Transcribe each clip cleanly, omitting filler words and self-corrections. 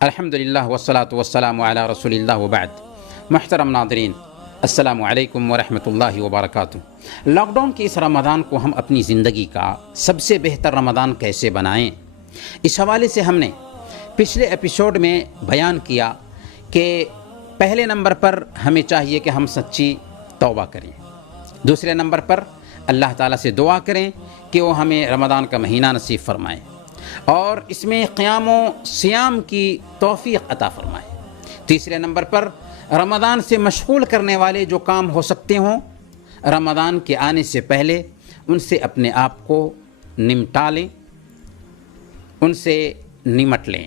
الحمدللہ والصلاة والسلام علی رسول اللہ وبعد۔ محترم ناظرین، السلام علیکم ورحمۃ اللہ وبرکاتہ۔ لاک ڈاؤن کے اس رمضان کو ہم اپنی زندگی کا سب سے بہتر رمضان کیسے بنائیں، اس حوالے سے ہم نے پچھلے ایپیسوڈ میں بیان کیا کہ پہلے نمبر پر ہمیں چاہیے کہ ہم سچی توبہ کریں، دوسرے نمبر پر اللہ تعالیٰ سے دعا کریں کہ وہ ہمیں رمضان کا مہینہ نصیب فرمائے اور اس میں قیام و صیام کی توفیق عطا فرمائے۔ تیسرے نمبر پر رمضان سے مشغول کرنے والے جو کام ہو سکتے ہوں، رمضان کے آنے سے پہلے ان سے اپنے آپ کو نمٹا لیں، ان سے نمٹ لیں۔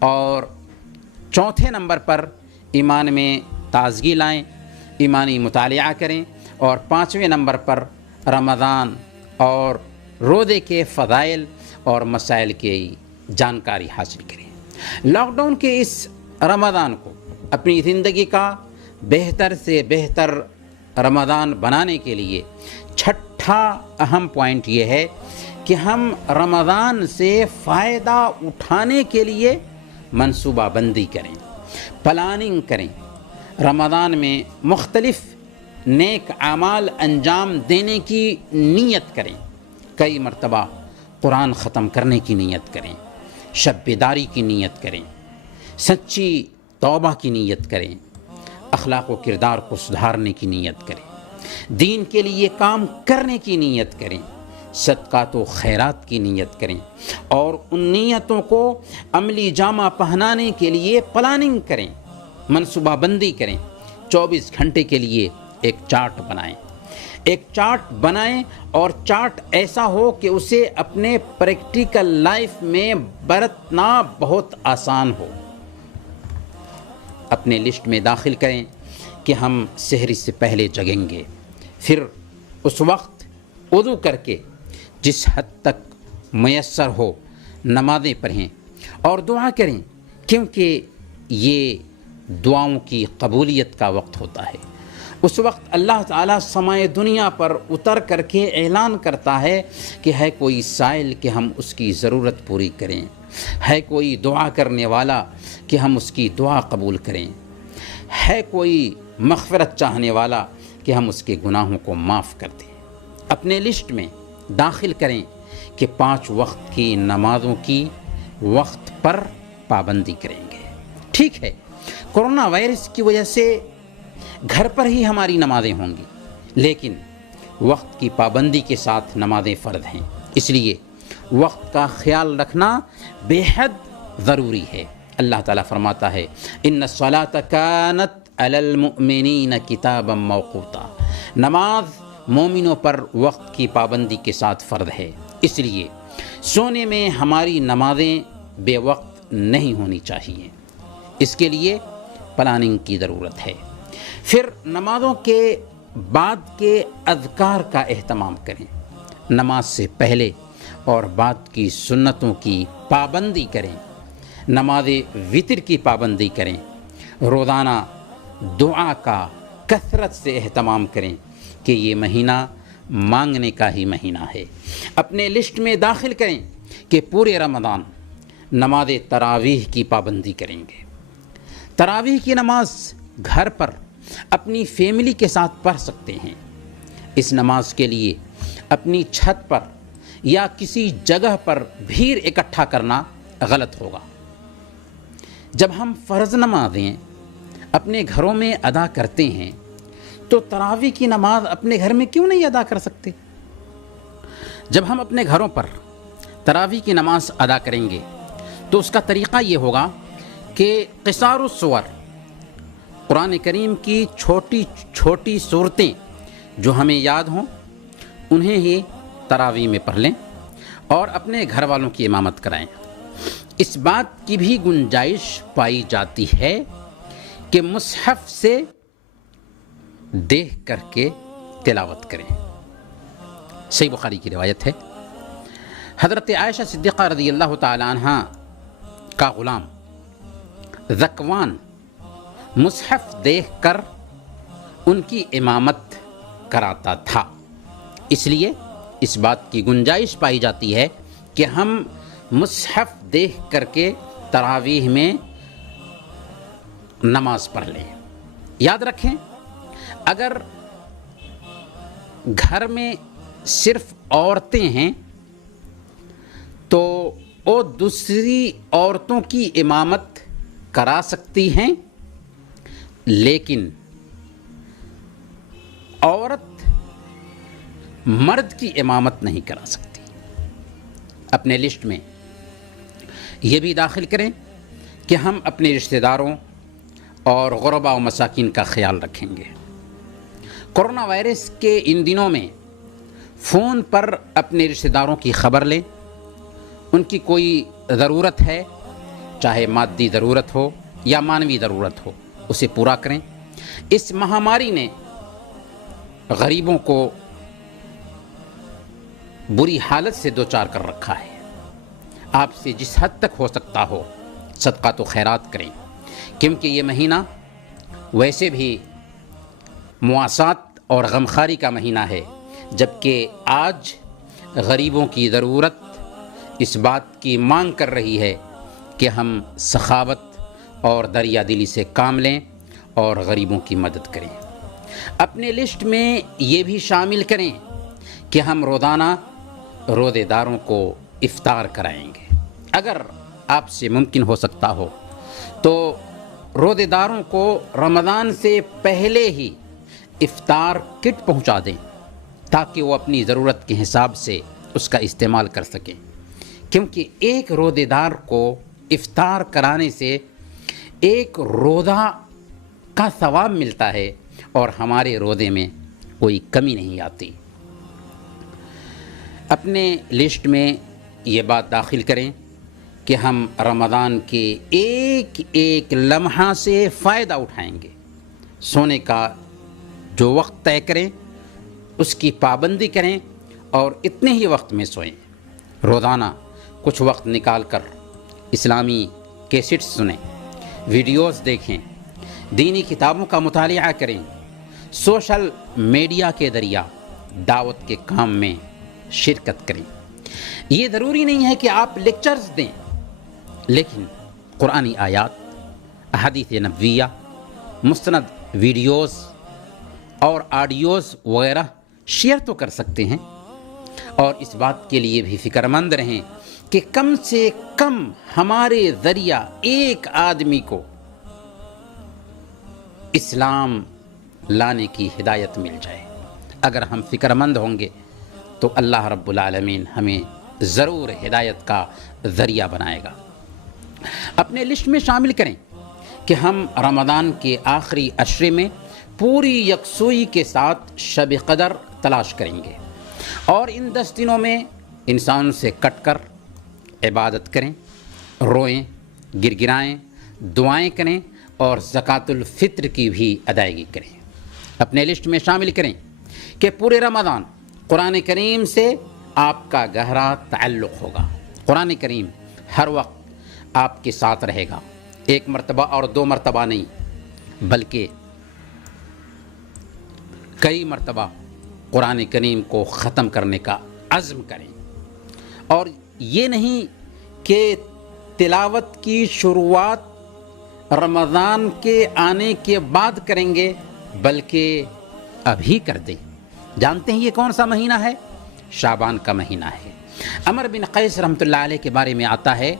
اور چوتھے نمبر پر ایمان میں تازگی لائیں، ایمانی مطالعہ کریں۔ اور پانچویں نمبر پر رمضان اور روزے کے فضائل اور مسائل کی جانکاری حاصل کریں۔ لاک ڈاؤن کے اس رمضان کو اپنی زندگی کا بہتر سے بہتر رمضان بنانے کے لیے چھٹا اہم پوائنٹ یہ ہے کہ ہم رمضان سے فائدہ اٹھانے کے لیے منصوبہ بندی کریں، پلاننگ کریں۔ رمضان میں مختلف نیک اعمال انجام دینے کی نیت کریں، کئی مرتبہ قرآن ختم کرنے کی نیت کریں، شب بیداری کی نیت کریں، سچی توبہ کی نیت کریں، اخلاق و کردار کو سدھارنے کی نیت کریں، دین کے لیے کام کرنے کی نیت کریں، صدقات و خیرات کی نیت کریں اور ان نیتوں کو عملی جامہ پہنانے کے لیے پلاننگ کریں، منصوبہ بندی کریں۔ 24 گھنٹے کے لیے ایک چارٹ بنائیں اور چارٹ ایسا ہو کہ اسے اپنے پریکٹیکل لائف میں برتنا بہت آسان ہو۔ اپنے لسٹ میں داخل کریں کہ ہم سحری سے پہلے جگیں گے، پھر اس وقت وضو کر کے جس حد تک میسر ہو نمازیں پڑھیں اور دعا کریں، کیونکہ یہ دعاؤں کی قبولیت کا وقت ہوتا ہے۔ اس وقت اللہ تعالیٰ سمائے دنیا پر اتر کر کے اعلان کرتا ہے کہ ہے کوئی سائل کہ ہم اس کی ضرورت پوری کریں، ہے کوئی دعا کرنے والا کہ ہم اس کی دعا قبول کریں، ہے کوئی مغفرت چاہنے والا کہ ہم اس کے گناہوں کو معاف کر دیں۔ اپنے لسٹ میں داخل کریں کہ 5 وقت کی نمازوں کی وقت پر پابندی کریں گے۔ ٹھیک ہے، کورونا وائرس کی وجہ سے گھر پر ہی ہماری نمازیں ہوں گی، لیکن وقت کی پابندی کے ساتھ نمازیں فرض ہیں، اس لیے وقت کا خیال رکھنا بے حد ضروری ہے۔ اللہ تعالیٰ فرماتا ہے ان الصلاۃ کانت علی المؤمنین کتابا موقوتا، نماز مومنوں پر وقت کی پابندی کے ساتھ فرض ہے، اس لیے سونے میں ہماری نمازیں بے وقت نہیں ہونی چاہیے۔ اس کے لیے پلاننگ کی ضرورت ہے۔ پھر نمازوں کے بعد کے اذکار کا اہتمام کریں، نماز سے پہلے اور بعد کی سنتوں کی پابندی کریں، نماز وتر کی پابندی کریں، روزانہ دعا کا کثرت سے اہتمام کریں کہ یہ مہینہ مانگنے کا ہی مہینہ ہے۔ اپنے لسٹ میں داخل کریں کہ پورے رمضان نماز تراویح کی پابندی کریں گے۔ تراویح کی نماز گھر پر اپنی فیملی کے ساتھ پڑھ سکتے ہیں۔ اس نماز کے لیے اپنی چھت پر یا کسی جگہ پر بھیڑ اکٹھا کرنا غلط ہوگا۔ جب ہم فرض نمازیں اپنے گھروں میں ادا کرتے ہیں تو تراویح کی نماز اپنے گھر میں کیوں نہیں ادا کر سکتے؟ جب ہم اپنے گھروں پر تراویح کی نماز ادا کریں گے تو اس کا طریقہ یہ ہوگا کہ قصار السور، قرآن کریم کی چھوٹی چھوٹی صورتیں جو ہمیں یاد ہوں انہیں ہی تراویح میں پڑھ لیں اور اپنے گھر والوں کی امامت کرائیں۔ اس بات کی بھی گنجائش پائی جاتی ہے کہ مصحف سے دیکھ کر کے تلاوت کریں۔ صحیح بخاری کی روایت ہے، حضرت عائشہ صدیقہ رضی اللہ تعالی عنہ کا غلام ذکوان مصحف دیکھ کر ان کی امامت کراتا تھا، اس لیے اس بات کی گنجائش پائی جاتی ہے کہ ہم مصحف دیکھ کر کے تراویح میں نماز پڑھ لیں۔ یاد رکھیں، اگر گھر میں صرف عورتیں ہیں تو وہ دوسری عورتوں کی امامت کرا سکتی ہیں، لیکن عورت مرد کی امامت نہیں کرا سکتی۔ اپنے لسٹ میں یہ بھی داخل کریں کہ ہم اپنے رشتہ داروں اور غرباء و مساکین کا خیال رکھیں گے۔ کرونا وائرس کے ان دنوں میں فون پر اپنے رشتہ داروں کی خبر لیں، ان کی کوئی ضرورت ہے، چاہے مادی ضرورت ہو یا مانوی ضرورت ہو، اسے پورا کریں۔ اس مہاماری نے غریبوں کو بری حالت سے دوچار کر رکھا ہے۔ آپ سے جس حد تک ہو سکتا ہو صدقات و خیرات کریں، کیونکہ یہ مہینہ ویسے بھی مواسات اور غمخواری کا مہینہ ہے، جبکہ آج غریبوں کی ضرورت اس بات کی مانگ کر رہی ہے کہ ہم سخاوت اور دریا دلی سے کام لیں اور غریبوں کی مدد کریں۔ اپنے لسٹ میں یہ بھی شامل کریں کہ ہم روزانہ روزے داروں کو افطار کرائیں گے۔ اگر آپ سے ممکن ہو سکتا ہو تو روزے داروں کو رمضان سے پہلے ہی افطار کٹ پہنچا دیں تاکہ وہ اپنی ضرورت کے حساب سے اس کا استعمال کر سکیں، کیونکہ ایک روزے دار کو افطار کرانے سے ایک روزہ کا ثواب ملتا ہے اور ہمارے روزے میں کوئی کمی نہیں آتی۔ اپنے لسٹ میں یہ بات داخل کریں کہ ہم رمضان کے ایک ایک لمحہ سے فائدہ اٹھائیں گے۔ سونے کا جو وقت طے کریں اس کی پابندی کریں اور اتنے ہی وقت میں سوئیں۔ روزانہ کچھ وقت نکال کر اسلامی کیسٹس سنیں، ویڈیوز دیکھیں، دینی کتابوں کا مطالعہ کریں، سوشل میڈیا کے ذریعہ دعوت کے کام میں شرکت کریں۔ یہ ضروری نہیں ہے کہ آپ لیکچرز دیں، لیکن قرآنی آیات، احادیث نبویہ، مستند ویڈیوز اور آڈیوز وغیرہ شیئر تو کر سکتے ہیں، اور اس بات کے لیے بھی فکر مند رہیں کہ کم سے کم ہمارے ذریعہ ایک آدمی کو اسلام لانے کی ہدایت مل جائے۔ اگر ہم فکر مند ہوں گے تو اللہ رب العالمین ہمیں ضرور ہدایت کا ذریعہ بنائے گا۔ اپنے لسٹ میں شامل کریں کہ ہم رمضان کے آخری عشرے میں پوری یکسوئی کے ساتھ شب قدر تلاش کریں گے، اور ان 10 دنوں میں انسان سے کٹ کر عبادت کریں، روئیں، گر گرائیں، دعائیں کریں اور زکوٰۃ الفطر کی بھی ادائیگی کریں۔ اپنے لسٹ میں شامل کریں کہ پورے رمضان قرآن کریم سے آپ کا گہرا تعلق ہوگا۔ قرآن کریم ہر وقت آپ کے ساتھ رہے گا، ایک مرتبہ اور 2 مرتبہ نہیں بلکہ کئی مرتبہ قرآن کریم کو ختم کرنے کا عزم کریں، اور یہ نہیں کہ تلاوت کی شروعات رمضان کے آنے کے بعد کریں گے، بلکہ ابھی کر دیں۔ جانتے ہیں یہ کون سا مہینہ ہے؟ شعبان کا مہینہ ہے۔ عمر بن قیس رحمۃ اللہ علیہ کے بارے میں آتا ہے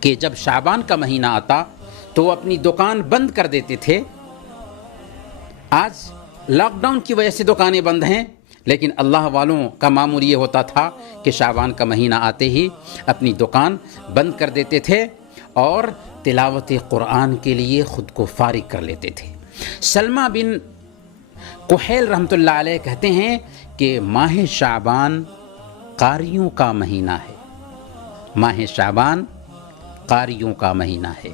کہ جب شعبان کا مہینہ آتا تو وہ اپنی دکان بند کر دیتے تھے۔ آج لاک ڈاؤن کی وجہ سے دکانیں بند ہیں، لیکن اللہ والوں کا معمول یہ ہوتا تھا کہ شعبان کا مہینہ آتے ہی اپنی دکان بند کر دیتے تھے اور تلاوت قرآن کے لیے خود کو فارغ کر لیتے تھے۔ سلمہ بن کحیل رحمۃ اللہ علیہ کہتے ہیں کہ ماہ شعبان قاریوں کا مہینہ ہے۔ ماہ شعبان قاریوں کا مہینہ ہے۔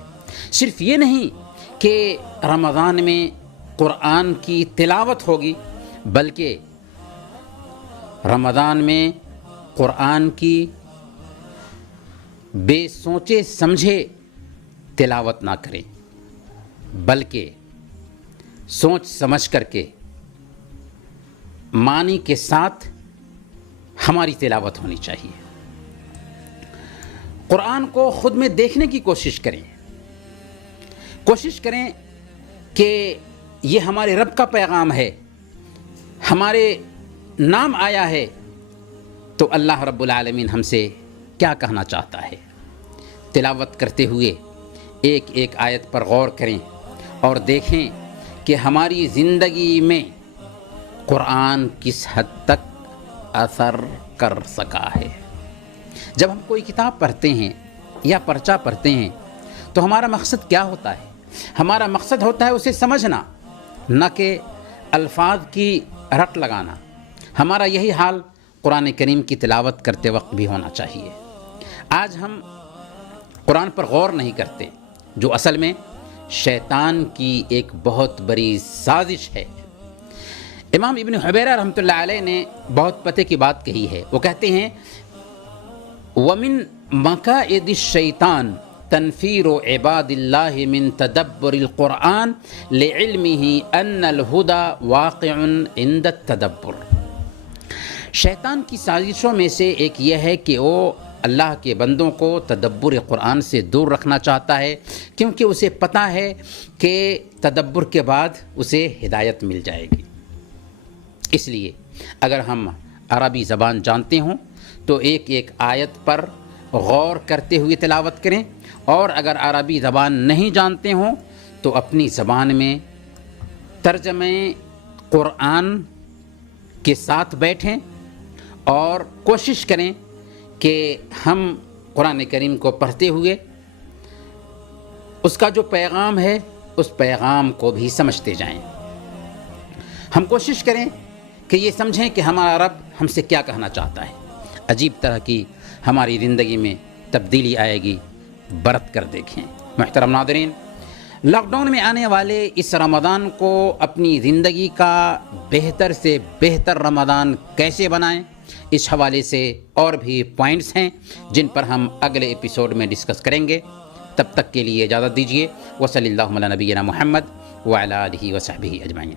صرف یہ نہیں کہ رمضان میں قرآن کی تلاوت ہوگی، بلکہ رمضان میں قرآن کی بے سوچے سمجھے تلاوت نہ کریں، بلکہ سوچ سمجھ کر کے معنی کے ساتھ ہماری تلاوت ہونی چاہیے۔ قرآن کو خود میں دیکھنے کی کوشش کریں، کوشش کریں کہ یہ ہمارے رب کا پیغام ہے، ہمارے نام آیا ہے، تو اللہ رب العالمین ہم سے کیا کہنا چاہتا ہے۔ تلاوت کرتے ہوئے ایک ایک آیت پر غور کریں اور دیکھیں کہ ہماری زندگی میں قرآن کس حد تک اثر کر سکا ہے۔ جب ہم کوئی کتاب پڑھتے ہیں یا پرچہ پڑھتے ہیں تو ہمارا مقصد کیا ہوتا ہے؟ ہمارا مقصد ہوتا ہے اسے سمجھنا، نہ کہ الفاظ کی رٹ لگانا۔ ہمارا یہی حال قرآن کریم کی تلاوت کرتے وقت بھی ہونا چاہیے۔ آج ہم قرآن پر غور نہیں کرتے، جو اصل میں شیطان کی ایک بہت بڑی سازش ہے۔ امام ابن حبیرہ رحمۃ اللہ علیہ نے بہت پتے کی بات کہی ہے۔ وہ کہتے ہیں وَمِن مَكَائِدِ الشَّيْطَانِ تنفیر عباد اللہ من تدبر القرآن لعلمه ان الہدى واقع عند التدبر۔ شیطان کی سازشوں میں سے ایک یہ ہے کہ وہ اللہ کے بندوں کو تدبر قرآن سے دور رکھنا چاہتا ہے، کیونکہ اسے پتہ ہے کہ تدبر کے بعد اسے ہدایت مل جائے گی۔ اس لیے اگر ہم عربی زبان جانتے ہوں تو ایک ایک آیت پر غور کرتے ہوئے تلاوت کریں، اور اگر عربی زبان نہیں جانتے ہوں تو اپنی زبان میں ترجمہ قرآن کے ساتھ بیٹھیں اور کوشش کریں کہ ہم قرآن کریم کو پڑھتے ہوئے اس کا جو پیغام ہے اس پیغام کو بھی سمجھتے جائیں۔ ہم کوشش کریں کہ یہ سمجھیں کہ ہمارا رب ہم سے کیا کہنا چاہتا ہے۔ عجیب طرح کی ہماری زندگی میں تبدیلی آئے گی، برت کر دیکھیں۔ محترم ناظرین، لاک ڈاؤن میں آنے والے اس رمضان کو اپنی زندگی کا بہتر سے بہتر رمضان کیسے بنائیں، اس حوالے سے اور بھی پوائنٹس ہیں جن پر ہم اگلے ایپیسوڈ میں ڈسکس کریں گے۔ تب تک کے لیے اجازت دیجیے۔ وصلی اللہ علی نبینا محمد وعلی آلہ وصحبہ اجمعین۔